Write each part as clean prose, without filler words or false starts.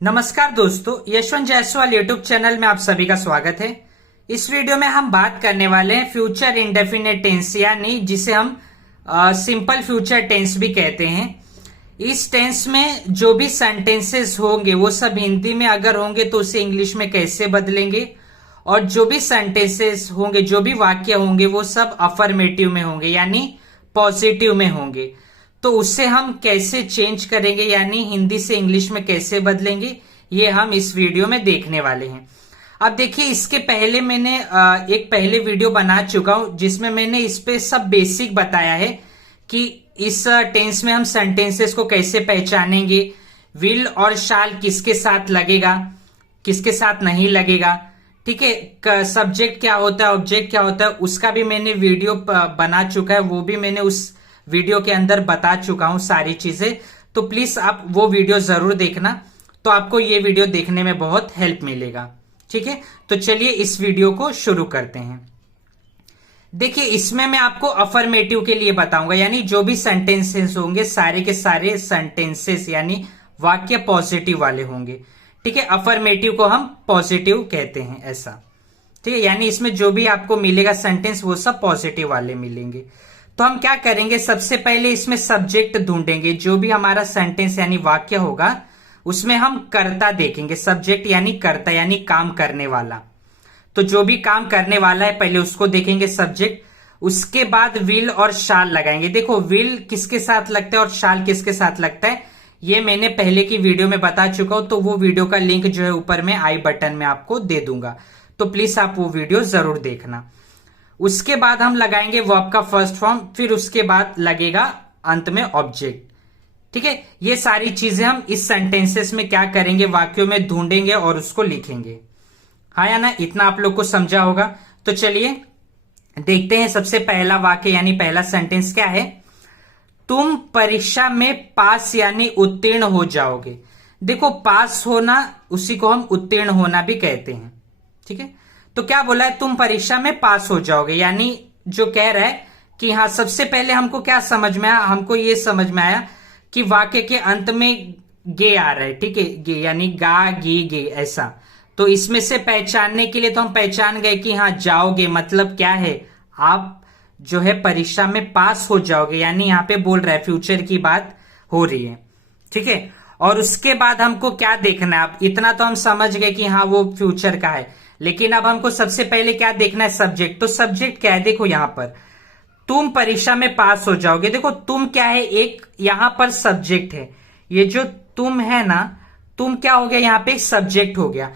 नमस्कार दोस्तों, Yashwant Jaiswal YouTube channel में आप सभी का स्वागत है। इस वीडियो में हम बात करने वाले हैं फ्यूचर इंडेफिनिट टेंस, यानी जिसे हम सिंपल फ्यूचर टेंस भी कहते हैं। इस टेंस में जो भी सेंटेंसेस होंगे वो सब हिंदी में अगर होंगे तो उसे इंग्लिश में कैसे बदलेंगे, और जो भी सेंटेंसेस होंगे, जो भी वाक्य होंगे वो सब अफर्मेटिव में होंगे यानी पॉजिटिव में होंगे। तो उससे हम कैसे चेंज करेंगे यानी हिंदी से इंग्लिश में कैसे बदलेंगे, ये हम इस वीडियो में देखने वाले हैं। अब देखिए, इसके पहले मैंने एक पहले वीडियो बना चुका हूं जिसमें मैंने इस पे सब बेसिक बताया है कि इस टेंस में हम सेंटेंसेस को कैसे पहचानेंगे, विल और शाल किसके साथ लगेगा, किसके साथ नहीं लगेगा, ठीक है, सब्जेक्ट क्या होता है, ऑब्जेक्ट क्या होता है, उसका भी मैंने वीडियो बना चुका है। वो भी मैंने उस वीडियो के अंदर बता चुका हूं सारी चीजें। तो प्लीज आप वो वीडियो जरूर देखना, तो आपको ये वीडियो देखने में बहुत हेल्प मिलेगा। ठीक है, तो चलिए इस वीडियो को शुरू करते हैं। देखिए, इसमें मैं आपको अफर्मेटिव के लिए बताऊंगा, यानी जो भी सेंटेंसेस होंगे सारे के सारे सेंटेंसेस यानी वाक्य पॉजिटिव वाले होंगे। ठीक है, अफर्मेटिव को हम पॉजिटिव कहते हैं ऐसा। ठीक है, यानी इसमें जो भी आपको मिलेगा सेंटेंस वो सब पॉजिटिव वाले मिलेंगे। तो हम क्या करेंगे, सबसे पहले इसमें सब्जेक्ट ढूंढेंगे। जो भी हमारा सेंटेंस यानी वाक्य होगा उसमें हम कर्ता देखेंगे, सब्जेक्ट यानी कर्ता यानी काम करने वाला। तो जो भी काम करने वाला है पहले उसको देखेंगे सब्जेक्ट, उसके बाद विल और शाल लगाएंगे। देखो, विल किसके साथ लगता है और शाल किसके साथ लगता है ये मैंने पहले की वीडियो में बता चुका हूं। तो वो वीडियो का लिंक जो है ऊपर में आई बटन में आपको दे दूंगा, तो प्लीज आप वो वीडियो जरूर देखना। उसके बाद हम लगाएंगे वर्ब का फर्स्ट फॉर्म, फिर उसके बाद लगेगा अंत में ऑब्जेक्ट। ठीक है, ये सारी चीजें हम इस सेंटेंसेस में क्या करेंगे, वाक्यों में ढूंढेंगे और उसको लिखेंगे। हाँ या ना, इतना आप लोग को समझा होगा। तो चलिए देखते हैं सबसे पहला वाक्य यानी पहला सेंटेंस क्या है। तुम परीक्षा में पास यानी उत्तीर्ण हो जाओगे। देखो, पास होना उसी को हम उत्तीर्ण होना भी कहते हैं। ठीक है, तो क्या बोला है, तुम परीक्षा में पास हो जाओगे, यानी जो कह रहा है कि हाँ, सबसे पहले हमको क्या समझ में आया, हमको ये समझ में आया कि वाक्य के अंत में गे आ रहा है। ठीक है, गे यानी गा गी गे ऐसा। तो इसमें से पहचानने के लिए तो हम पहचान गए कि हाँ जाओगे मतलब क्या है, आप जो है परीक्षा में पास हो जाओगे, यानी यहाँ पे बोल रहा है फ्यूचर की बात हो रही है। ठीक है, और उसके बाद हमको क्या देखना है, आप इतना तो हम समझ गए कि हाँ वो फ्यूचर का है, लेकिन अब हमको सबसे पहले क्या देखना है, सब्जेक्ट। तो सब्जेक्ट क्या है, देखो यहां पर तुम परीक्षा में पास हो जाओगे। देखो तुम क्या है, एक यहां पर सब्जेक्ट है। ये जो तुम है ना, तुम क्या हो गया, यहां पे एक सब्जेक्ट हो गया।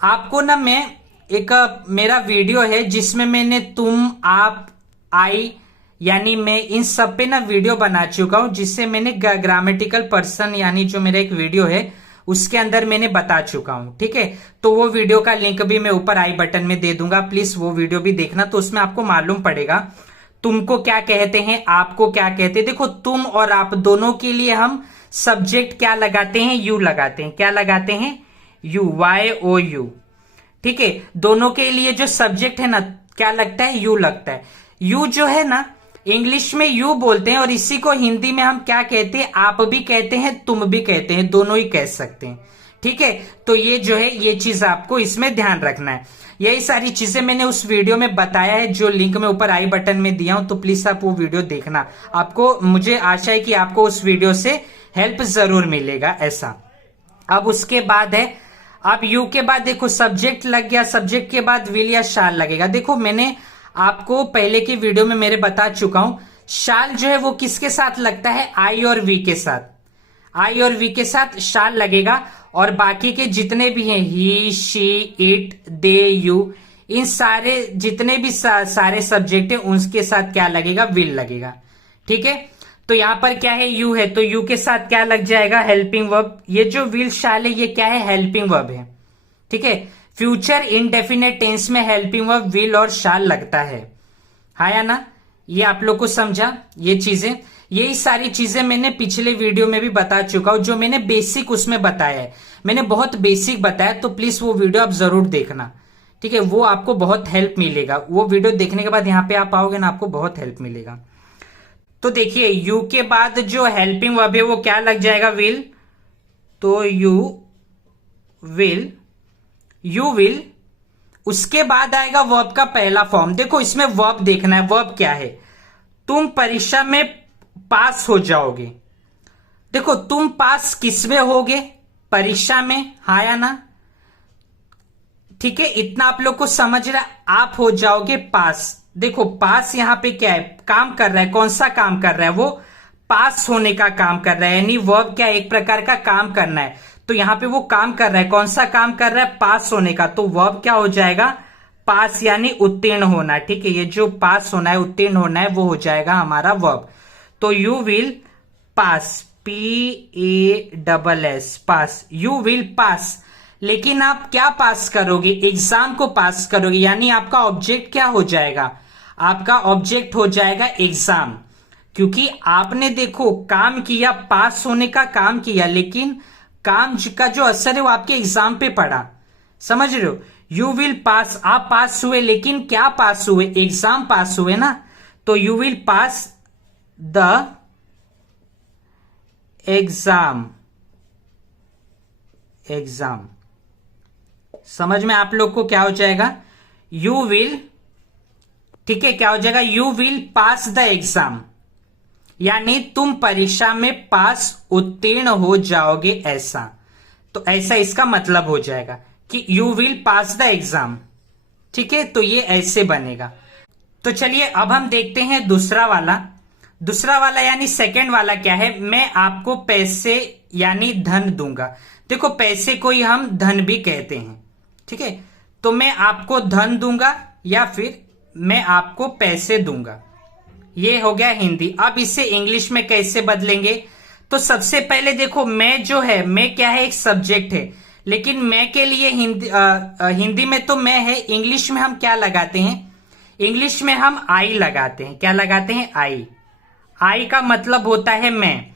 आपको ना मैं एक मेरा वीडियो है जिसमें मैंने तुम, आप, आई यानी मैं इन सब पे ना वीडियो बना चुका हूं, जिससे मैंने ग्रामेटिकल पर्सन यानी जो मेरा एक वीडियो है उसके अंदर मैंने बता चुका हूं। ठीक है, तो वो वीडियो का लिंक भी मैं ऊपर आई बटन में दे दूंगा, प्लीज वो वीडियो भी देखना। तो उसमें आपको मालूम पड़ेगा तुमको क्या कहते हैं, आपको क्या कहते हैं। देखो, तुम और आप दोनों के लिए हम सब्जेक्ट क्या लगाते हैं, यू लगाते हैं। क्या लगाते हैं, यू, YOU। ठीक है, दोनों के लिए जो सब्जेक्ट है ना क्या लगता है, यू लगता है। यू जो है ना इंग्लिश में यू बोलते हैं, और इसी को हिंदी में हम क्या कहते हैं, आप भी कहते हैं, तुम भी कहते हैं, दोनों ही कह सकते हैं। ठीक है, तो ये जो है ये चीज आपको इसमें ध्यान रखना है। यही सारी चीजें मैंने उस वीडियो में बताया है, जो लिंक मैं ऊपर आई बटन में दिया हूं। तो प्लीज आप वो वीडियो देखना, आपको, मुझे आशा है कि आपको उस वीडियो से हेल्प जरूर मिलेगा ऐसा। अब उसके बाद है, अब यू के बाद देखो सब्जेक्ट लग गया, सब्जेक्ट के बाद विल या शाल लगेगा। देखो, मैंने आपको पहले की वीडियो में मेरे बता चुका हूं, शाल जो है वो किसके साथ लगता है, आई और वी के साथ। आई और वी के साथ शाल लगेगा, और बाकी के जितने भी हैं, ही, शी, इट, दे, यू, इन सारे जितने भी सारे सब्जेक्ट है उनके साथ क्या लगेगा, विल लगेगा। ठीक है, तो यहां पर क्या है, यू है, तो यू के साथ क्या लग जाएगा, हेल्पिंग वर्ब। ये जो विल शाल है ये क्या है, हेल्पिंग वर्ब है। ठीक है, फ्यूचर इनडेफिनेट टेंस में हेल्पिंग वर्ब विल और शाल लगता है। हाँ या ना, ये आप लोग को समझा ये चीजें। यही सारी चीजें मैंने पिछले वीडियो में भी बता चुका हूं, जो मैंने बेसिक उसमें बताया है। मैंने बहुत बेसिक बताया, तो प्लीज वो वीडियो आप जरूर देखना। ठीक है, वो आपको बहुत हेल्प मिलेगा। वो वीडियो देखने के बाद यहाँ पे आप आओगे ना, आपको बहुत हेल्प मिलेगा। तो देखिए, यू के बाद जो हेल्पिंग वर्ब है वो क्या लग जाएगा, विल। तो यू विल, यू विल, उसके बाद आएगा वर्ब का पहला फॉर्म। देखो इसमें वर्ब देखना है, वर्ब क्या है, तुम परीक्षा में पास हो जाओगे। देखो तुम पास किसमें होगे, परीक्षा में, हाँ या ना, ठीक है, इतना आप लोग को समझ रहा है। आप हो जाओगे पास। देखो पास यहां पे क्या है, काम कर रहा है, कौन सा काम कर रहा है, वो पास होने का काम कर रहा है, यानी वर्ब क्या है, एक प्रकार का काम करना है। तो यहां पे वो काम कर रहा है, कौन सा काम कर रहा है, पास होने का। तो वर्ब क्या हो जाएगा, पास, यानी उत्तीर्ण होना। ठीक है, ये जो पास होना है, उत्तीर्ण होना है, वो हो जाएगा हमारा वर्ब। तो you will pass, PASS, pass, you will pass. लेकिन आप क्या पास करोगे, एग्जाम को पास करोगे, यानी आपका ऑब्जेक्ट क्या हो जाएगा, आपका ऑब्जेक्ट हो जाएगा एग्जाम। क्योंकि आपने देखो काम किया, पास होने का काम किया, लेकिन काम का जो असर है वो आपके एग्जाम पे पड़ा। समझ रहे हो, यू विल पास, आप पास हुए, लेकिन क्या पास हुए, एग्जाम पास हुए ना। तो you will pass the exam, exam. समझ में आप लोग को क्या हो जाएगा, यू विल, ठीक है, क्या हो जाएगा, you will pass the exam, यानी तुम परीक्षा में पास, उत्तीर्ण हो जाओगे, ऐसा। तो ऐसा इसका मतलब हो जाएगा कि you will pass the exam. ठीक है, तो ये ऐसे बनेगा। तो चलिए अब हम देखते हैं दूसरा वाला। दूसरा वाला यानी सेकंड वाला क्या है, मैं आपको पैसे यानी धन दूंगा। देखो पैसे को ही हम धन भी कहते हैं। ठीक है, तो मैं आपको धन दूंगा या फिर मैं आपको पैसे दूंगा, ये हो गया हिंदी। अब इसे इंग्लिश में कैसे बदलेंगे, तो सबसे पहले देखो मैं जो है, मैं क्या है, एक सब्जेक्ट है, लेकिन मैं के लिए हिंदी में तो मैं है, इंग्लिश में हम क्या लगाते हैं, इंग्लिश में हम आई लगाते हैं। क्या लगाते हैं, आई। आई का मतलब होता है मैं।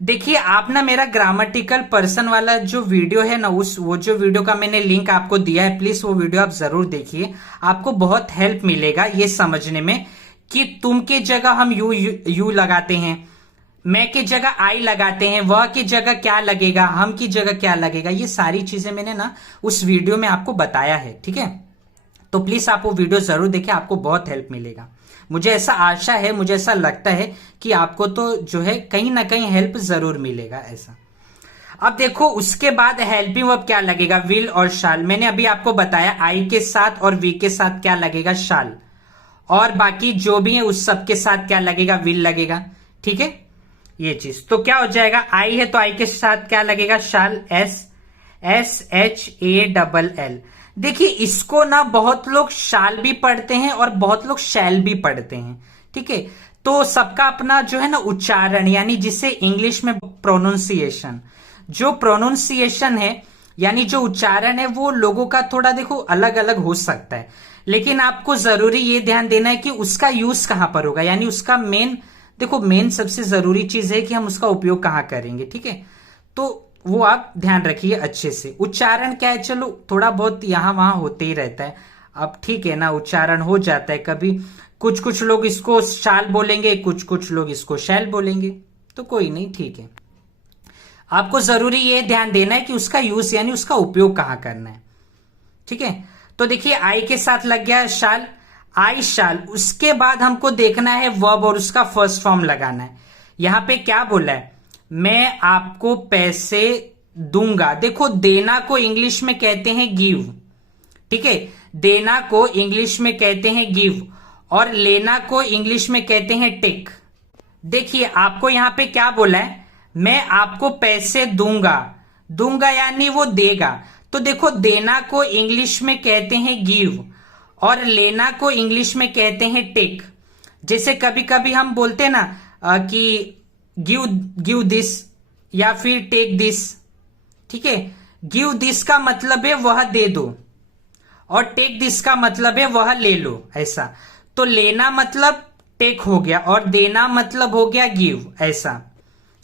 देखिए आप ना मेरा ग्रामेटिकल पर्सन वाला जो वीडियो है ना, वो जो वीडियो का मैंने लिंक आपको दिया है, प्लीज वो वीडियो आप जरूर देखिए, आपको बहुत हेल्प मिलेगा ये समझने में कि तुम के जगह हम यू लगाते हैं, मैं की जगह आई लगाते हैं, वह की जगह क्या लगेगा, हम की जगह क्या लगेगा, ये सारी चीजें मैंने ना उस वीडियो में आपको बताया है। ठीक है, तो प्लीज आप वो वीडियो जरूर देखें, आपको बहुत हेल्प मिलेगा। मुझे ऐसा आशा है, मुझे ऐसा लगता है कि आपको तो जो है कहीं ना कहीं हेल्प जरूर मिलेगा ऐसा। अब देखो उसके बाद हेल्पिंग वर्ब क्या लगेगा, विल और शाल। मैंने अभी आपको बताया आई के साथ और वी के साथ क्या लगेगा, शाल, और बाकी जो भी है उस सब के साथ क्या लगेगा, विल लगेगा। ठीक है, ये चीज तो क्या हो जाएगा, आई है तो आई के साथ क्या लगेगा, शाल, SHALL। देखिए इसको ना बहुत लोग शाल भी पढ़ते हैं और बहुत लोग शैल भी पढ़ते हैं। ठीक है, तो सबका अपना जो है ना उच्चारण, यानी जिसे इंग्लिश में प्रोनाउंसिएशन, जो प्रोनाउंसिएशन है यानी जो उच्चारण है वो लोगों का थोड़ा देखो अलग अलग हो सकता है, लेकिन आपको जरूरी ये ध्यान देना है कि उसका यूज कहां पर होगा, यानी उसका मेन, देखो मेन सबसे जरूरी चीज है कि हम उसका उपयोग कहां करेंगे। ठीक है, तो वो आप ध्यान रखिए अच्छे से। उच्चारण क्या है, चलो थोड़ा बहुत यहां वहां होते ही रहता है, अब ठीक है ना, उच्चारण हो जाता है कभी, कुछ लोग इसको शाल बोलेंगे, कुछ लोग इसको शैल बोलेंगे, तो कोई नहीं, ठीक है। आपको जरूरी ये ध्यान देना है कि उसका यूज यानी उसका उपयोग कहां करना है। ठीक है, तो देखिए आई के साथ लग गया शाल, आई शाल। उसके बाद हमको देखना है वर्ब और उसका फर्स्ट फॉर्म लगाना है। यहां पे क्या बोला है, मैं आपको पैसे दूंगा। देखो देना को इंग्लिश में कहते हैं गिव। ठीक है, देना को इंग्लिश में कहते हैं गिव और लेना को इंग्लिश में कहते हैं टेक। देखिए आपको यहां पे क्या बोला है, मैं आपको पैसे दूंगा, दूंगा यानी वो देगा। तो देखो देना को इंग्लिश में कहते हैं गिव और लेना को इंग्लिश में कहते हैं टेक। जैसे कभी कभी हम बोलते ना कि गिव दिस या फिर टेक दिस। ठीक है, गिव दिस का मतलब है वह दे दो और टेक दिस का मतलब है वह ले लो, ऐसा। तो लेना मतलब टेक हो गया और देना मतलब हो गया गिव, ऐसा।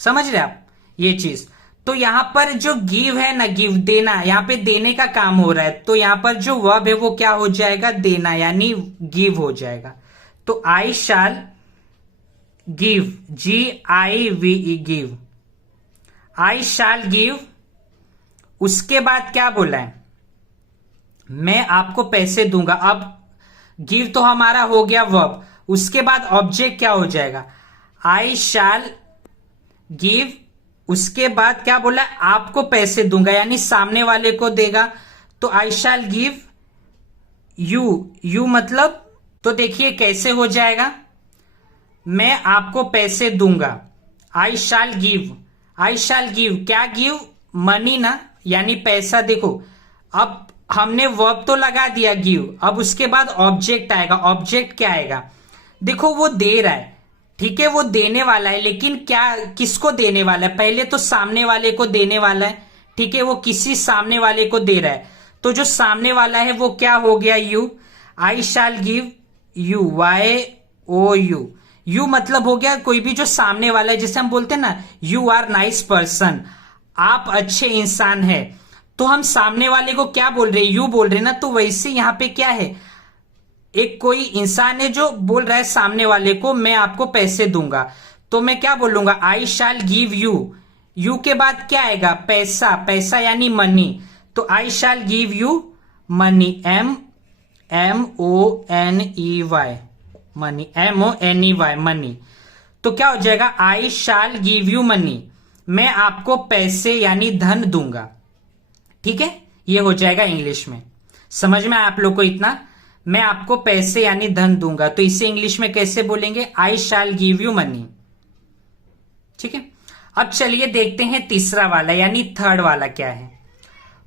समझ रहे आप ये चीज। तो यहां पर जो गिव है ना, गिव देना, यहां पे देने का काम हो रहा है, तो यहां पर जो वर्ब है वो क्या हो जाएगा, देना, यानी गिव हो जाएगा। तो आई शाल गिव, GIVE, गिव, आई शाल गिव उसके बाद क्या बोला है, मैं आपको पैसे दूंगा। अब गिव तो हमारा हो गया वर्ब, उसके बाद ऑब्जेक्ट क्या हो जाएगा, आई शैल गिव। उसके बाद क्या बोला, आपको पैसे दूंगा, यानी सामने वाले को देगा, तो I shall give you. You मतलब, तो देखिए कैसे हो जाएगा, मैं आपको पैसे दूंगा, आई शैल गिव। आई शैल गिव, क्या गिव, मनी ना, यानी पैसा। देखो अब हमने वर्ब तो लगा दिया गिव, अब उसके बाद ऑब्जेक्ट आएगा। ऑब्जेक्ट क्या आएगा, देखो वो दे रहा है, ठीक है, वो देने वाला है, लेकिन क्या, किसको देने वाला है, पहले तो सामने वाले को देने वाला है, ठीक है, वो किसी सामने वाले को दे रहा है, तो जो सामने वाला है वो क्या हो गया, you. I shall give you, Y O U. You मतलब हो गया कोई भी जो सामने वाला है, जैसे हम बोलते हैं ना, यू आर नाइस पर्सन, आप अच्छे इंसान है, तो हम सामने वाले को क्या बोल रहे हैं, यू बोल रहे हैं ना, तो वैसे यहां पे क्या है, एक कोई इंसान है जो बोल रहा है सामने वाले को मैं आपको पैसे दूंगा, तो मैं क्या बोलूंगा, I shall give you. You के बाद क्या आएगा, पैसा, पैसा यानी मनी, तो I shall give you money, MONEY, money, MONEY, money. तो क्या हो जाएगा, I shall give you money, मैं आपको पैसे यानी धन दूंगा, ठीक है, ये हो जाएगा इंग्लिश में। समझ में आया आप लोग को इतना, मैं आपको पैसे यानी धन दूंगा, तो इसे इंग्लिश में कैसे बोलेंगे, आई शैल गिव यू मनी, ठीक है। अब चलिए देखते हैं तीसरा वाला यानी थर्ड वाला क्या है,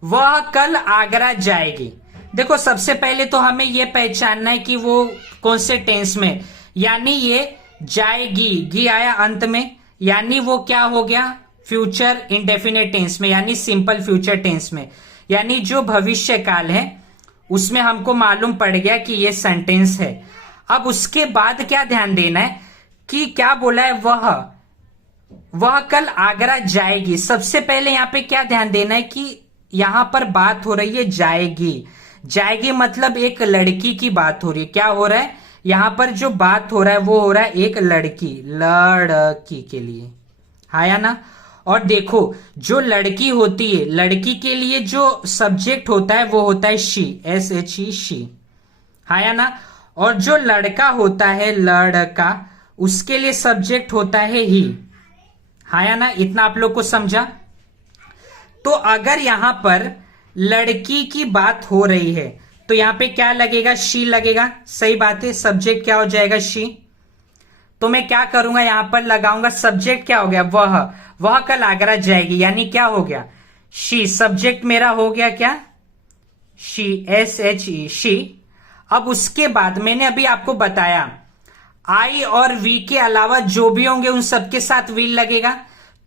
वह कल आगरा जाएगी। देखो सबसे पहले तो हमें यह पहचानना है कि वो कौन से टेंस में, यानी ये जाएगी, गी आया अंत में, यानी वो क्या हो गया, फ्यूचर इंडेफिनेट टेंस में, यानी सिंपल फ्यूचर टेंस में, यानी जो भविष्य काल है उसमें हमको मालूम पड़ गया कि ये सेंटेंस है। अब उसके बाद क्या ध्यान देना है कि क्या बोला है, वह कल आगरा जाएगी। सबसे पहले यहां पे क्या ध्यान देना है कि यहां पर बात हो रही है जाएगी। जाएगी मतलब एक लड़की की बात हो रही है, क्या हो रहा है यहां पर जो बात हो रहा है वो हो रहा है एक लड़की के लिए, हाँ या ना। और देखो जो लड़की होती है, लड़की के लिए जो सब्जेक्ट होता है वो होता है शी, SHE, शी, हाँ या ना। और जो लड़का होता है, लड़का, उसके लिए सब्जेक्ट होता है ही, हाँ या ना। इतना आप लोग को समझा। तो अगर यहां पर लड़की की बात हो रही है तो यहां पे क्या लगेगा, शी लगेगा, सही बात है, सब्जेक्ट क्या हो जाएगा, शी। तो मैं क्या करूंगा, यहां पर लगाऊंगा, सब्जेक्ट क्या हो गया, वह कल आगरा जाएगी, यानी क्या हो गया, शी, सब्जेक्ट मेरा हो गया क्या, शी, SHE, शी। अब उसके बाद मैंने अभी आपको बताया आई और वी के अलावा जो भी होंगे उन सबके साथ विल लगेगा,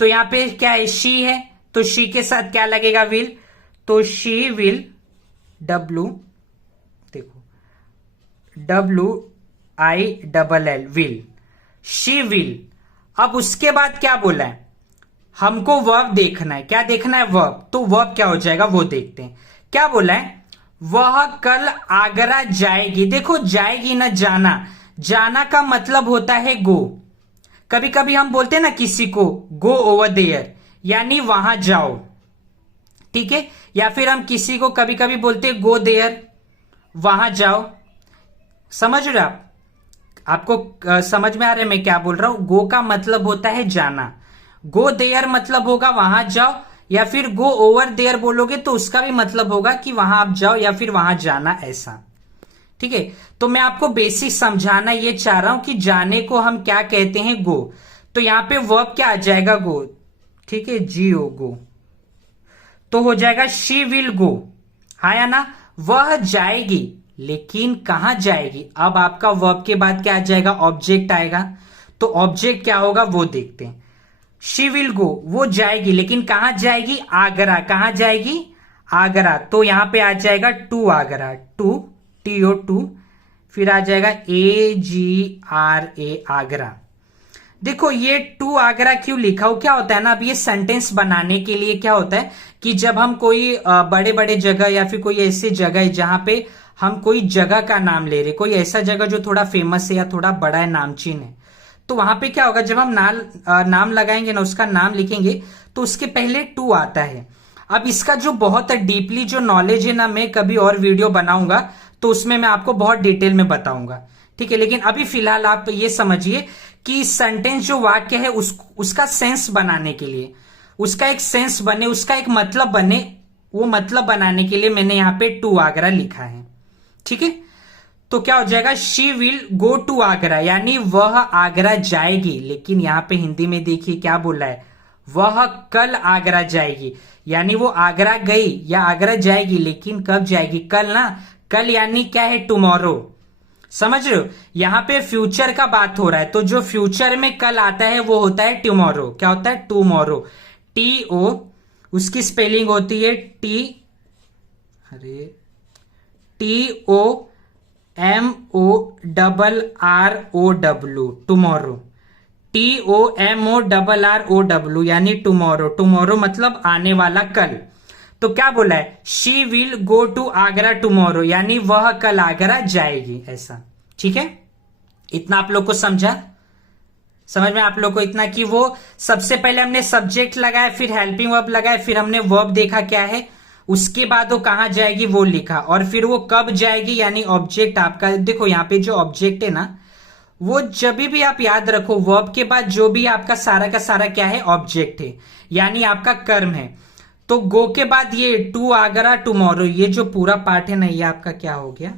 तो यहां पे क्या है, शी है, तो शी के साथ क्या लगेगा, विल, तो शी विल, W, देखो WILL, विल, शी विल। अब उसके बाद क्या बोला है, हमको वर्ब देखना है, क्या देखना है, वर्ब, तो वर्ब क्या हो जाएगा वो देखते हैं। क्या बोला है, वह कल आगरा जाएगी। देखो जाएगी ना, जाना, जाना का मतलब होता है गो। कभी कभी हम बोलते हैं ना किसी को, गो ओवर देयर, यानी वहां जाओ, ठीक है। या फिर हम किसी को कभी कभी बोलते हैं गो देयर, वहां जाओ। समझ रहे आप, आपको समझ में आ रहा है मैं क्या बोल रहा हूं। गो का मतलब होता है जाना, गो देयर मतलब होगा वहां जाओ, या फिर गो ओवर देयर बोलोगे तो उसका भी मतलब होगा कि वहां आप जाओ या फिर वहां जाना, ऐसा, ठीक है। तो मैं आपको बेसिक समझाना ये चाह रहा हूं कि जाने को हम क्या कहते हैं, गो। तो यहां पे वर्ब क्या आ जाएगा, गो, ठीक है, GO, गो, तो हो जाएगा शी विल गो, हाँ या ना। वह जाएगी, लेकिन कहां जाएगी, अब आपका वर्ब के बाद क्या आ जाएगा, ऑब्जेक्ट आएगा, तो ऑब्जेक्ट क्या होगा वो देखते हैं। शी विल गो, वो जाएगी, लेकिन कहां जाएगी, आगरा, कहां जाएगी, आगरा, तो यहां पे आ जाएगा टू आगरा, TO, फिर आ जाएगा AGRA, आगरा। देखो ये टू आगरा क्यों लिखा हो, क्या होता है ना, अब ये सेंटेंस बनाने के लिए क्या होता है कि जब हम कोई बड़े बड़े जगह या फिर कोई ऐसी जगह है जहां पे हम कोई जगह का नाम ले रहे, कोई ऐसा जगह जो थोड़ा फेमस है या थोड़ा बड़ा है, नामचीन है, तो वहां पे क्या होगा, जब हम नाम लगाएंगे ना, उसका नाम लिखेंगे तो उसके पहले टू आता है। अब इसका जो बहुत डीपली जो नॉलेज है ना, मैं कभी और वीडियो बनाऊंगा तो उसमें मैं आपको बहुत डिटेल में बताऊंगा, ठीक है। लेकिन अभी फिलहाल आप ये समझिए कि सेंटेंस जो वाक्य है उसका सेंस बनाने के लिए, उसका एक सेंस बने, उसका एक मतलब बने, वो मतलब बनाने के लिए मैंने यहां पे टू आगरा लिखा है, ठीक है। तो क्या हो जाएगा, she will go to Agra, यानी वह आगरा जाएगी। लेकिन यहां पे हिंदी में देखिए क्या बोला है, वह कल आगरा जाएगी, यानी वो आगरा गई या आगरा जाएगी, लेकिन कब जाएगी, कल ना। कल यानी क्या है, टुमारो, समझ रहे हो। यहां पे फ्यूचर का बात हो रहा है, तो जो फ्यूचर में कल आता है वो होता है टुमारो। क्या होता है, टुमारो, TO, उसकी स्पेलिंग होती है TOMORROW, टुमारो, TOMORROW यानी टुमारो। टुमारो मतलब आने वाला कल। तो क्या बोला है, she will go to Agra tomorrow, यानी वह कल आगरा जाएगी, ऐसा, ठीक है। इतना आप लोग को समझा, समझ में आप लोग को इतना कि वो सबसे पहले हमने सब्जेक्ट लगाया, फिर हेल्पिंग वर्ब लगाया, फिर हमने वर्ब देखा क्या है, उसके बाद वो कहां जाएगी वो लिखा, और फिर वो कब जाएगी, यानी ऑब्जेक्ट आपका। देखो यहाँ पे जो ऑब्जेक्ट है ना, वो जब भी आप याद रखो, वर्ब के बाद जो भी आपका सारा का सारा क्या है, ऑब्जेक्ट है, यानी आपका कर्म है। तो गो के बाद ये टू आगरा टुमारो, ये जो पूरा पार्ट है ना, ये आपका क्या हो गया,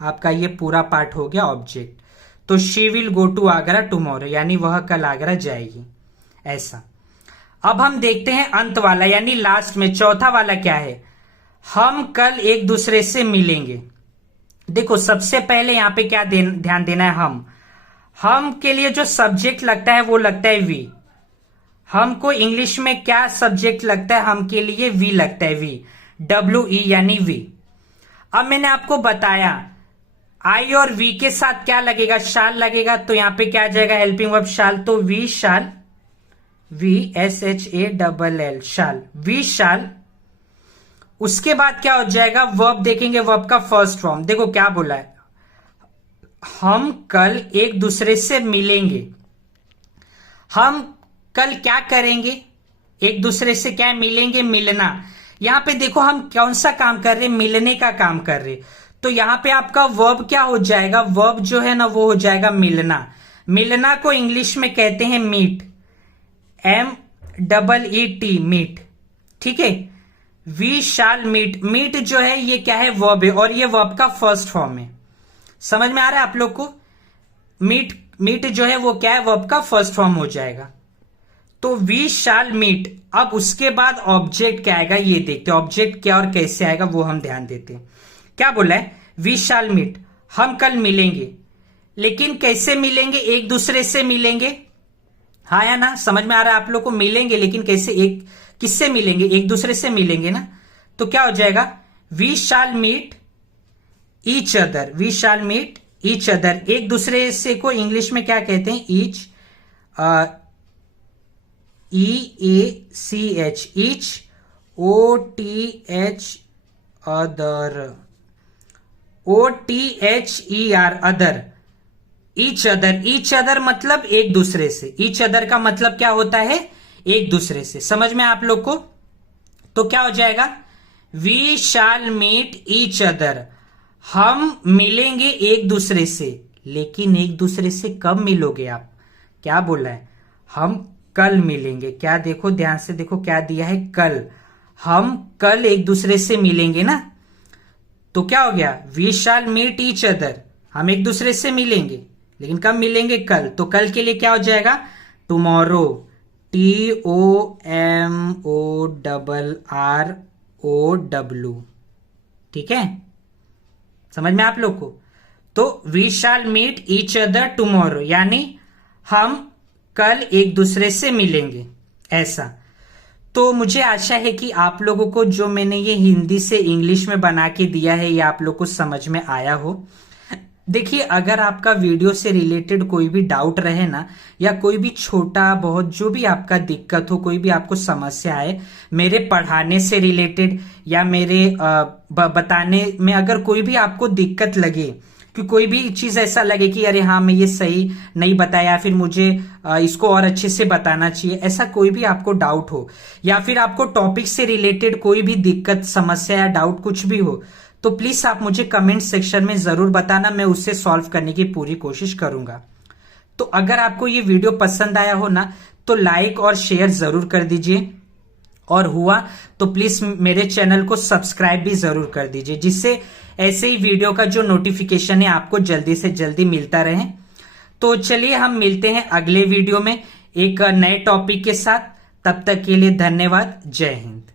आपका ये पूरा पार्ट हो गया ऑब्जेक्ट। तो she will go to Agra tomorrow, यानी वह कल आगरा जाएगी, ऐसा। अब हम देखते हैं अंत वाला, यानी लास्ट में चौथा वाला क्या है, हम कल एक दूसरे से मिलेंगे। देखो सबसे पहले यहां पे क्या ध्यान देना है, हम के लिए जो सब्जेक्ट लगता है वो लगता है वी। हमको इंग्लिश में क्या सब्जेक्ट लगता है, हम के लिए वी लगता है, वी, WE यानी वी। अब मैंने आपको बताया आई और वी के साथ क्या लगेगा, शाल लगेगा। तो यहां पे क्या आ जाएगा, हेल्पिंग वर्ब शाल, तो we shall, VSHALL, shall, we shall. उसके बाद क्या हो जाएगा, वर्ब देखेंगे, वर्ब का फर्स्ट फॉर्म। देखो क्या बोला है, हम कल एक दूसरे से मिलेंगे। हम कल क्या करेंगे, एक दूसरे से क्या मिलेंगे, मिलना। यहां पे देखो हम कौन सा काम कर रहे, मिलने का काम कर रहे। तो यहां पे आपका वर्ब क्या हो जाएगा, वर्ब जो है ना वो हो जाएगा मिलना। मिलना को इंग्लिश में कहते हैं मीट, MEET, मीट, ठीक है। वी शाल मीट, मीट जो है ये क्या है, वर्ब है, और ये वर्ब का फर्स्ट फॉर्म है। समझ में आ रहा है आप लोग को, मीट जो है वो क्या है, वर्ब का फर्स्ट फॉर्म हो जाएगा। तो वी शाल मीट। अब उसके बाद ऑब्जेक्ट क्या आएगा, ये देखते हैं ऑब्जेक्ट क्या और कैसे आएगा, वो हम ध्यान देते हैं। क्या बोला है, वी शाल मीट, हम कल मिलेंगे। लेकिन कैसे मिलेंगे, एक दूसरे से मिलेंगे, हाँ या ना, समझ में आ रहा है आप लोग को, मिलेंगे लेकिन कैसे, एक किससे मिलेंगे, एक दूसरे से मिलेंगे ना। तो क्या हो जाएगा, we shall meet each other, we shall meet each other. एक दूसरे से को इंग्लिश में क्या कहते हैं, each, EACH, each, OTH, other, OTHER, other, each other. Each other मतलब एक दूसरे से, ईच अदर का मतलब क्या होता है, एक दूसरे से। समझ में आप लोग को। तो क्या हो जाएगा, we shall meet each other, हम मिलेंगे एक दूसरे से। लेकिन एक दूसरे से कब मिलोगे आप, क्या बोला है, हम कल मिलेंगे। क्या देखो ध्यान से देखो क्या दिया है, कल, हम कल एक दूसरे से मिलेंगे ना। तो क्या हो गया, we shall meet each other, हम एक दूसरे से मिलेंगे, लेकिन कब मिलेंगे, कल। तो कल के लिए क्या हो जाएगा, टुमारो, TOMORROW, ठीक है, समझ में आप लोग को। तो we shall meet each other tomorrow, यानी हम कल एक दूसरे से मिलेंगे, ऐसा। तो मुझे आशा है कि आप लोगों को जो मैंने ये हिंदी से इंग्लिश में बना के दिया है ये आप लोग को समझ में आया हो। देखिए अगर आपका वीडियो से रिलेटेड कोई भी डाउट रहे ना, या कोई भी छोटा बहुत जो भी आपका दिक्कत हो, कोई भी आपको समस्या है मेरे पढ़ाने से रिलेटेड या मेरे बताने में, अगर कोई भी आपको दिक्कत लगे कि कोई भी चीज ऐसा लगे कि अरे हाँ मैं ये सही नहीं बताया, फिर मुझे इसको और अच्छे से बताना चाहिए, ऐसा कोई भी आपको डाउट हो या फिर आपको टॉपिक से रिलेटेड कोई भी दिक्कत, समस्या या डाउट कुछ भी हो, तो प्लीज आप मुझे कमेंट सेक्शन में जरूर बताना, मैं उससे सॉल्व करने की पूरी कोशिश करूंगा। तो अगर आपको ये वीडियो पसंद आया हो ना तो लाइक और शेयर जरूर कर दीजिए, और हुआ तो प्लीज मेरे चैनल को सब्सक्राइब भी जरूर कर दीजिए, जिससे ऐसे ही वीडियो का जो नोटिफिकेशन है आपको जल्दी से जल्दी मिलता रहे। तो चलिए हम मिलते हैं अगले वीडियो में एक नए टॉपिक के साथ। तब तक के लिए धन्यवाद। जय हिंद।